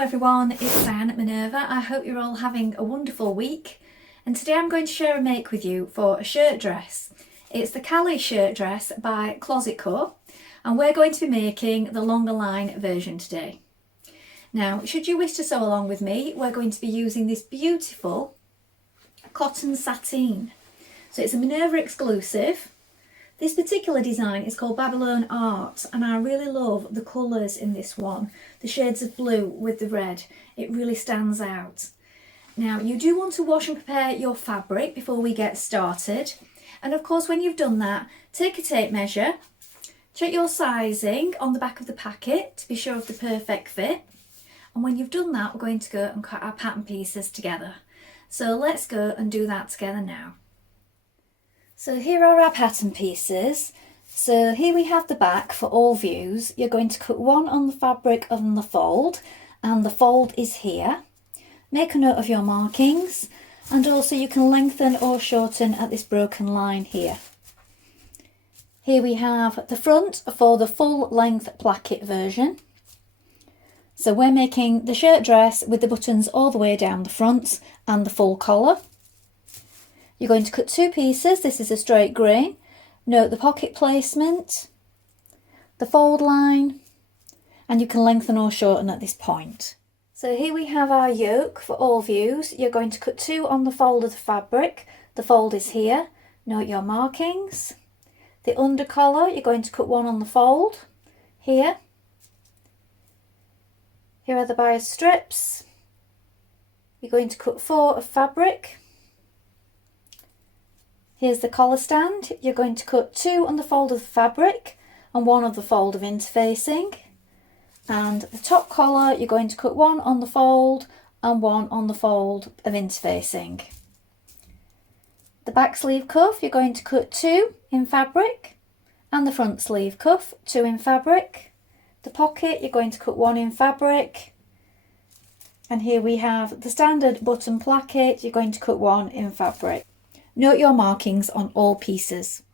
everyone, it's Dianne at Minerva. I hope you're all having a wonderful week, and today I'm going to share a make with you for a shirt dress. It's the Kalle Shirt dress by Closet Core, and we're going to be making the longer line version today. Now, should you wish to sew along with me, we're going to be using this beautiful cotton sateen. So it's a Minerva exclusive. This particular design is called Babylon Art, and I really love the colours in this one. The shades of blue with the red, it really stands out. Now, you do want to wash and prepare your fabric before we get started. And of course, when you've done that, take a tape measure, check your sizing on the back of the packet to be sure of the perfect fit. And when you've done that, we're going to go and cut our pattern pieces together. So let's go and do that together now. So here are our pattern pieces. So here we have the back for all views. You're going to cut one on the fabric on the fold, and the fold is here. Make a note of your markings, and also you can lengthen or shorten at this broken line here. Here we have the front for the full length placket version. So we're making the shirt dress with the buttons all the way down the front and the full collar. You're going to cut two pieces. This is a straight grain. Note the pocket placement, the fold line, and you can lengthen or shorten at this point. So here we have our yoke for all views. You're going to cut two on the fold of the fabric. The fold is here. Note your markings. The under collar, you're going to cut one on the fold here. Here are the bias strips. You're going to cut 4 of fabric. Here's the collar stand. You're going to cut 2 on the fold of the fabric and 1 of the fold of interfacing. And the top collar, you're going to cut 1 on the fold and 1 on the fold of interfacing. The back sleeve cuff, you're going to cut 2 in fabric, and the front sleeve cuff, 2 in fabric. The pocket, you're going to cut 1 in fabric. And here we have the standard button placket, you're going to cut 1 in fabric. Note your markings on all pieces.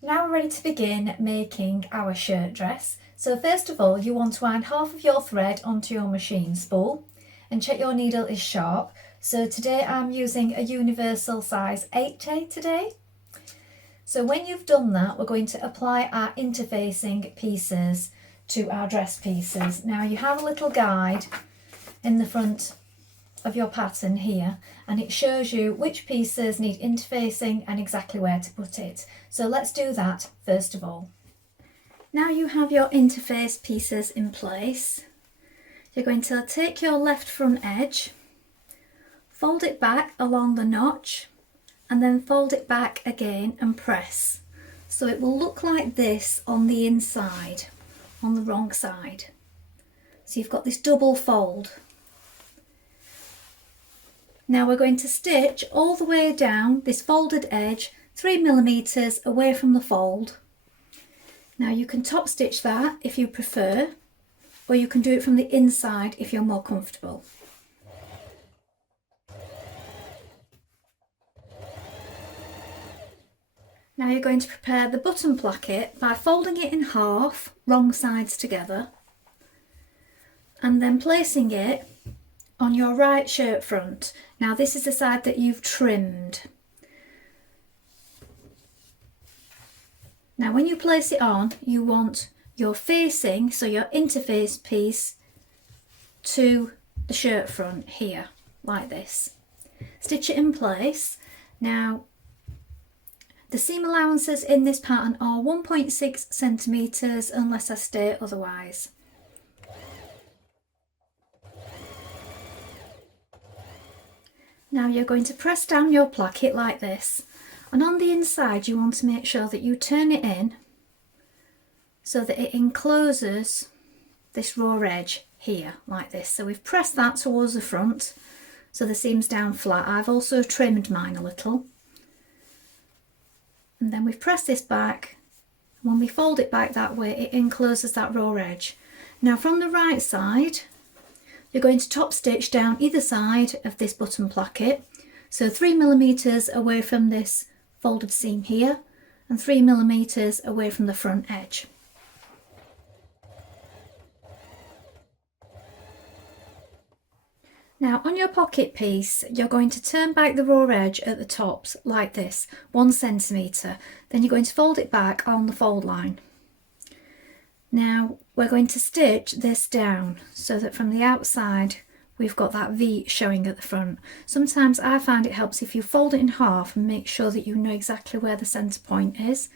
Now we're ready to begin making our shirt dress. So first of all, you want to wind half of your thread onto your machine spool and check your needle is sharp. So today I'm using a universal size 8 today. So when you've done that, we're going to apply our interfacing pieces to our dress pieces. Now you have a little guide in the front of your pattern here, and it shows you which pieces need interfacing and exactly where to put it. So let's do that first of all. Now you have your interface pieces in place, you're going to take your left front edge, fold it back along the notch, and then fold it back again and press. So it will look like this on the inside, on the wrong side. So you've got this double fold. Now we're going to stitch all the way down this folded edge 3mm away from the fold. Now you can top stitch that if you prefer, or you can do it from the inside if you're more comfortable. Now you're going to prepare the button placket by folding it in half, wrong sides together, and then placing it on your right shirt front. Now this is the side that you've trimmed. Now when you place it on, you want your facing, so your interface piece, to the shirt front here, like this. Stitch it in place. Now the seam allowances in this pattern are 1.6 centimetres unless I state otherwise. Now you're going to press down your placket like this, and on the inside you want to make sure that you turn it in so that it encloses this raw edge here like this. So we've pressed that towards the front so the seam's down flat. I've also trimmed mine a little, and then we've pressed this back. When we fold it back that way, it encloses that raw edge. Now from the right side, you're going to top stitch down either side of this button placket, so 3mm away from this folded seam here and 3mm away from the front edge. Now on your pocket piece, you're going to turn back the raw edge at the tops like this, 1 centimetre. Then you're going to fold it back on the fold line. Now we're going to stitch this down so that from the outside we've got that V showing at the front. Sometimes I find it helps if you fold it in half and make sure that you know exactly where the centre point is,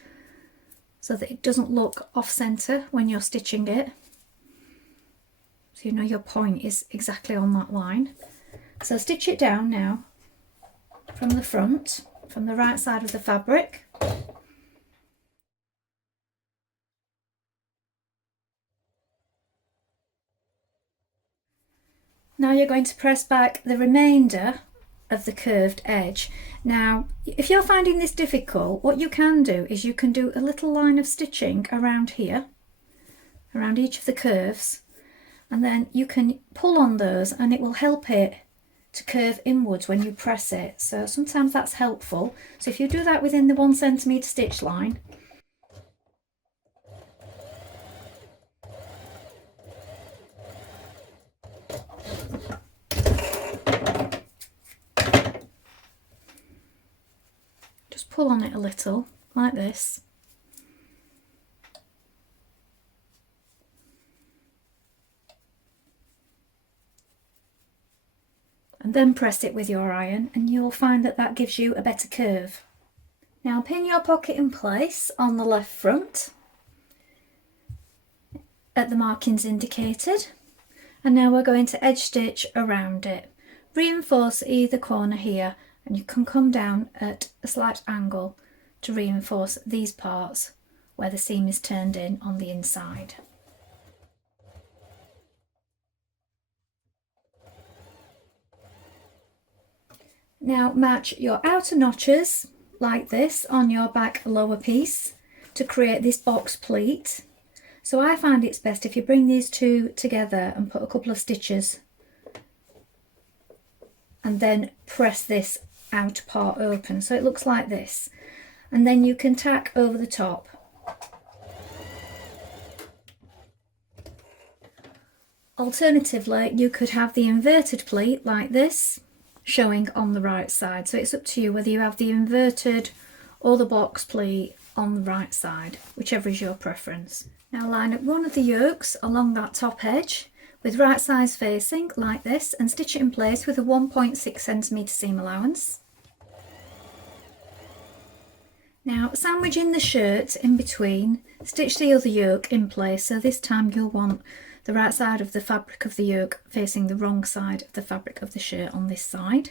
so that it doesn't look off centre when you're stitching it. So you know your point is exactly on that line. So stitch it down now from the front, from the right side of the fabric. Now you're going to press back the remainder of the curved edge. Now, if you're finding this difficult, what you can do is you can do a little line of stitching around here, around each of the curves, and then you can pull on those and it will help it to curve inwards when you press it. So sometimes that's helpful. So if you do that within the 1 centimetre stitch line, just pull on it a little like this. And then press it with your iron and you'll find that that gives you a better curve. Now pin your pocket in place on the left front at the markings indicated, and now we're going to edge stitch around it. Reinforce either corner here and you can come down at a slight angle to reinforce these parts where the seam is turned in on the inside. Now match your outer notches like this on your back lower piece to create this box pleat. So I find it's best if you bring these two together and put a couple of stitches and then press this outer part open so it looks like this, and then you can tack over the top. Alternatively, you could have the inverted pleat like this showing on the right side, so it's up to you whether you have the inverted or the box pleat on the right side, whichever is your preference. Now line up one of the yokes along that top edge with right size facing like this and stitch it in place with a 1.6 centimetre seam allowance. Now sandwich in the shirt in between, stitch the other yoke in place, so this time you'll want the right side of the fabric of the yoke facing the wrong side of the fabric of the shirt on this side.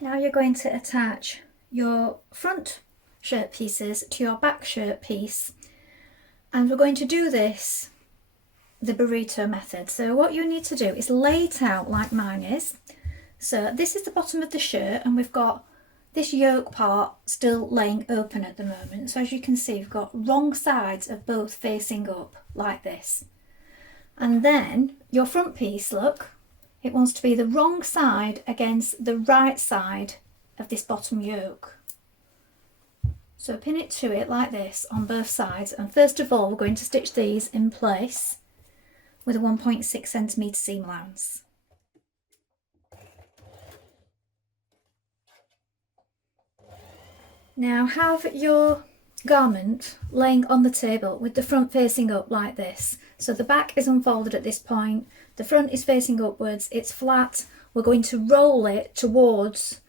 Now you're going to attach your front shirt pieces to your back shirt piece, and we're going to do this the burrito method. So what you need to do is lay it out like mine is. So this is the bottom of the shirt and we've got this yoke part still laying open at the moment. So as you can see, we've got wrong sides of both facing up like this. And then your front piece, look, it wants to be the wrong side against the right side of this bottom yoke. So pin it to it like this on both sides, and first of all we're going to stitch these in place with a 1.6 centimetre seam allowance. Now have your garment laying on the table with the front facing up like this. So the back is unfolded at this point, the front is facing upwards, it's flat. We're going to roll it towards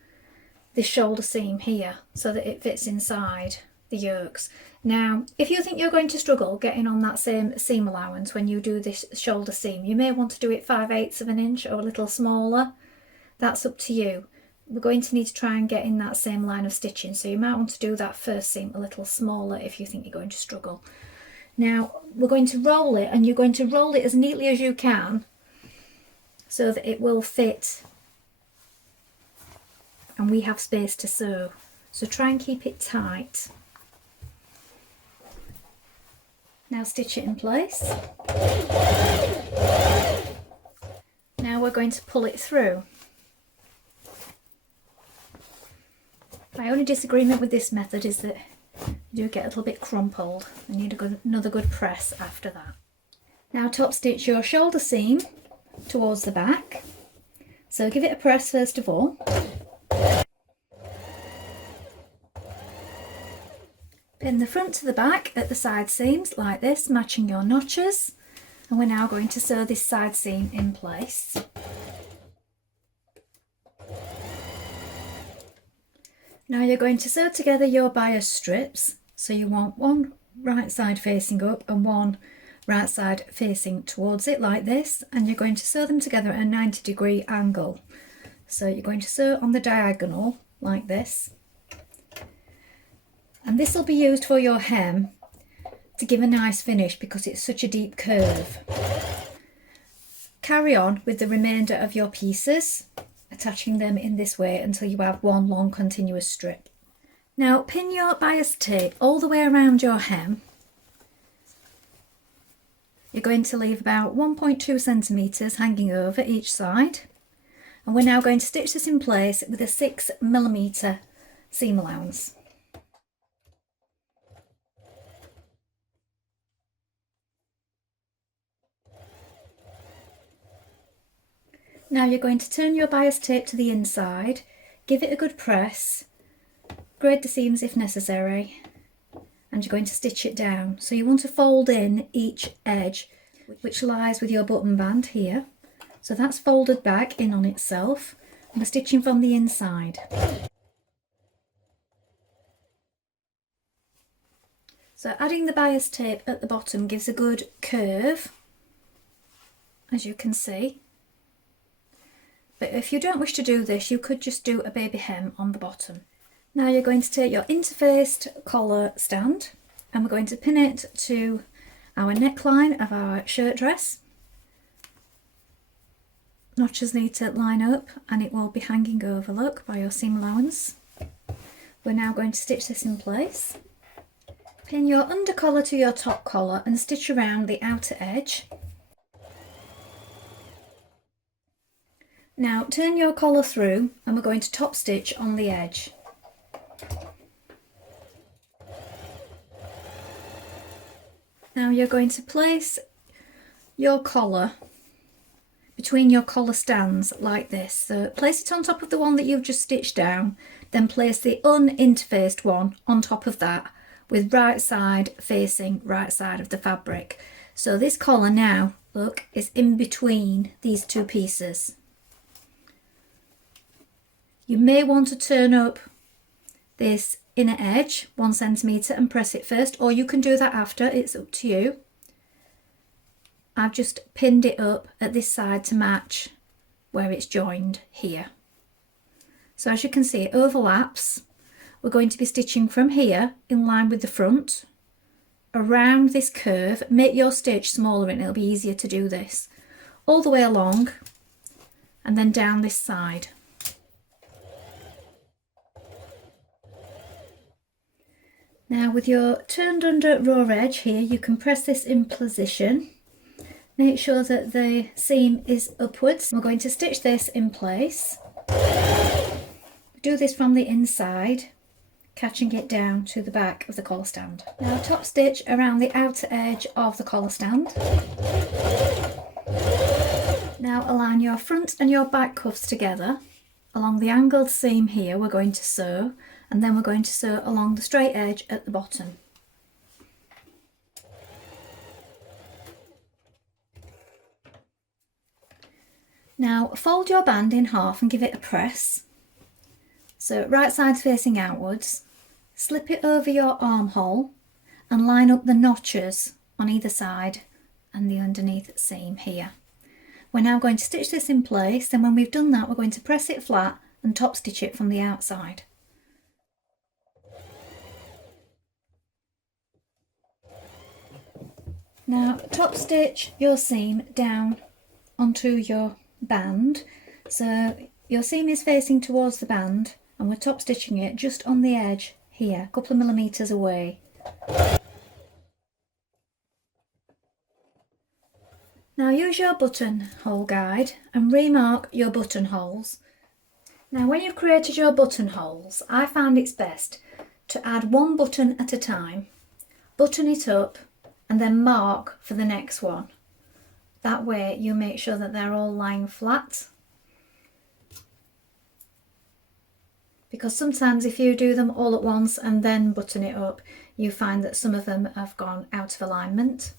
this shoulder seam here so that it fits inside the yokes. Now if you think you're going to struggle getting on that same seam allowance when you do this shoulder seam, you may want to do it 5/8 of an inch or a little smaller. That's up to you. We're going to need to try and get in that same line of stitching, so you might want to do that first seam a little smaller if you think you're going to struggle. Now we're going to roll it, and you're going to roll it as neatly as you can so that it will fit and we have space to sew. So try and keep it tight. Now stitch it in place. Now we're going to pull it through. My only disagreement with this method is that You do get a little bit crumpled. You need another good press after that. Now top stitch your shoulder seam towards the back. So give it a press first of all. Pin the front to the back at the side seams like this, matching your notches. And we're now going to sew this side seam in place. Now you're going to sew together your bias strips. So you want one right side facing up and one right side facing towards it like this, and you're going to sew them together at a 90-degree angle. So you're going to sew on the diagonal like this. And this will be used for your hem to give a nice finish because it's such a deep curve. Carry on with the remainder of your pieces, attaching them in this way until you have one long continuous strip. Now pin your bias tape all the way around your hem. You're going to leave about 1.2 centimetres hanging over each side. And we're now going to stitch this in place with a 6mm seam allowance. Now you're going to turn your bias tape to the inside, give it a good press, grade the seams if necessary, and you're going to stitch it down. So you want to fold in each edge which lies with your button band here. So that's folded back in on itself, and we're stitching from the inside. So adding the bias tape at the bottom gives a good curve, as you can see. But if you don't wish to do this, you could just do a baby hem on the bottom. Now you're going to take your interfaced collar stand and we're going to pin it to our neckline of our shirt dress. Notches need to line up and it will be hanging over, look, by your seam allowance. We're now going to stitch this in place. Pin your under collar to your top collar and stitch around the outer edge. Now turn your collar through and we're going to top stitch on the edge. Now you're going to place your collar between your collar stands like this. So place it on top of the one that you've just stitched down, then place the uninterfaced one on top of that with right side facing right side of the fabric. So this collar now, look, is in between these two pieces. You may want to turn up this inner edge 1 centimetre and press it first, or you can do that after, it's up to you. I've just pinned it up at this side to match where it's joined here. So as you can see, it overlaps. We're going to be stitching from here in line with the front, around this curve. Make your stitch smaller and it'll be easier to do this. All the way along and then down this side. Now with your turned under raw edge here, you can press this in position. Make sure that the seam is upwards. We're going to stitch this in place. Do this from the inside, catching it down to the back of the collar stand. Now top stitch around the outer edge of the collar stand. Now align your front and your back cuffs together. Along the angled seam here we're going to sew, and then we're going to sew along the straight edge at the bottom. Now fold your band in half and give it a press. So right side's facing outwards. Slip it over your armhole and line up the notches on either side and the underneath seam here. We're now going to stitch this in place, and when we've done that we're going to press it flat and top stitch it from the outside. Now top stitch your seam down onto your band. So your seam is facing towards the band and we're top stitching it just on the edge here, a couple of millimetres away. Now use your buttonhole guide and remark your buttonholes. Now when you've created your buttonholes, I found it's best to add one button at a time. Button it up and then mark for the next one. That way you make sure that they're all lying flat. Because sometimes if you do them all at once and then button it up, you find that some of them have gone out of alignment.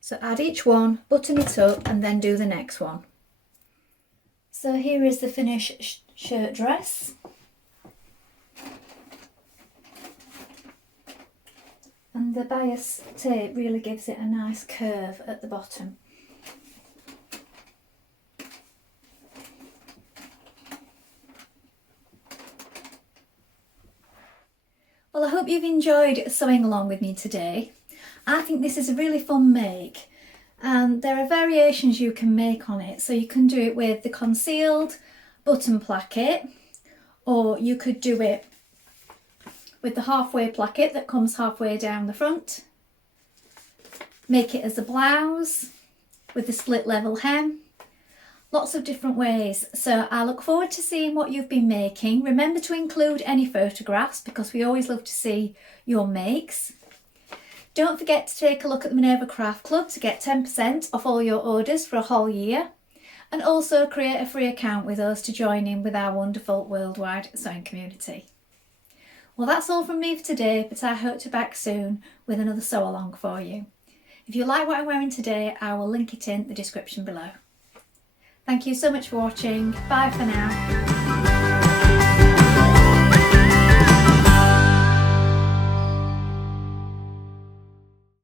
So add each one, button it up and then do the next one. So here is the finished shirt dress. And the bias tape really gives it a nice curve at the bottom. Well, I hope you've enjoyed sewing along with me today. I think this is a really fun make, and there are variations you can make on it. So you can do it with the concealed button placket, or you could do it with the halfway placket that comes halfway down the front. Make it as a blouse with the split level hem. Lots of different ways. So I look forward to seeing what you've been making. Remember to include any photographs because we always love to see your makes. Don't forget to take a look at the Minerva Craft Club to get 10% off all your orders for a whole year. And also create a free account with us to join in with our wonderful worldwide sewing community. Well, that's all from me for today, but I hope to be back soon with another sew along for you. If you like what I'm wearing today, I will link it in the description below. Thank you so much for watching. Bye for now.